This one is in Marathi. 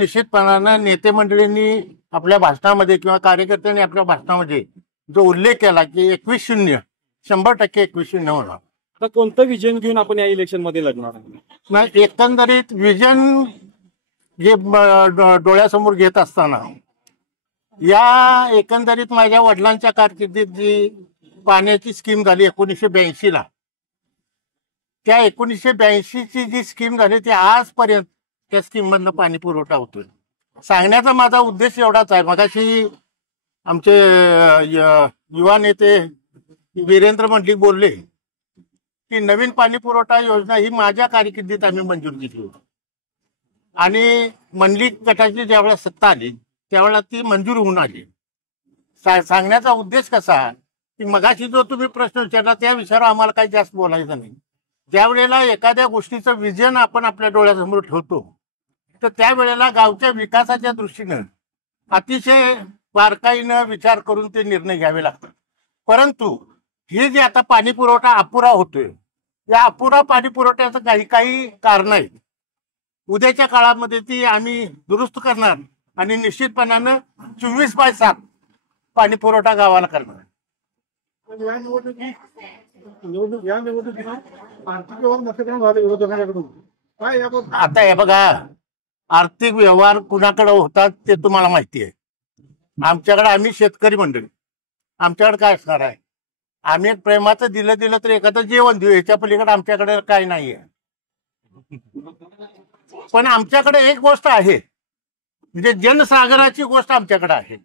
निश्चितपणानं नेते मंडळींनी आपल्या भाषणामध्ये किंवा कार्यकर्त्यांनी आपल्या भाषणामध्ये जो उल्लेख केला की 21-0 100% 21-0 होणार. आता कोणतं विजन घेऊन आपण या इलेक्शन मध्ये लढणार? नाही, एकंदरीत विजन जे डोळ्यासमोर घेत असताना या एकंदरीत माझ्या वडिलांच्या कारकिर्दीत जी पाण्याची स्कीम झाली 1982ला, त्या 1982ची जी स्कीम झाली ती आजपर्यंत त्या स्कीम मधनं पाणी पुरवठा होतोय. सांगण्याचा माझा उद्देश एवढाच आहे. मगाशी आमचे युवा नेते वीरेंद्र मंडलिक बोलले की नवीन पाणी पुरवठा योजना ही माझ्या कारकिर्दीत आम्ही मंजूर केली होती आणि मंडलिक गटाची ज्यावेळेला सत्ता आली त्यावेळेला ती मंजूर होऊन आली. सांगण्याचा उद्देश कसा की मगाशी जो तुम्ही प्रश्न विचारला त्या विषयावर आम्हाला काही जास्त बोलायचं नाही. ज्या वेळेला एखाद्या गोष्टीचं विजन आपण आपल्या डोळ्यासमोर ठेवतो तर त्यावेळेला गावच्या विकासाच्या दृष्टीनं अतिशय बारकाईनं विचार करून ते निर्णय घ्यावे लागतात. परंतु हे जे आता पाणी पुरवठा अपुरा होतोय, या अपुरा पाणी पुरवठ्याचं काही कारण आहेत. उद्याच्या काळामध्ये ती आम्ही दुरुस्त करणार आणि निश्चितपणानं 24/7 पाणी पुरवठा गावाला करणार. आता हे बघा, आर्थिक व्यवहार कुणाकडे होतात ते तुम्हाला माहिती आहे. आम्ही शेतकरी मंडळी, आमच्याकडे काय असणार आहे? आम्ही प्रेमाचं दिलं तर एखादं जेवण देऊ, याच्या पलीकडे आमच्याकडे काय नाहीये. पण आमच्याकडे एक गोष्ट आहे, म्हणजे जनसागराची गोष्ट आमच्याकडे आहे.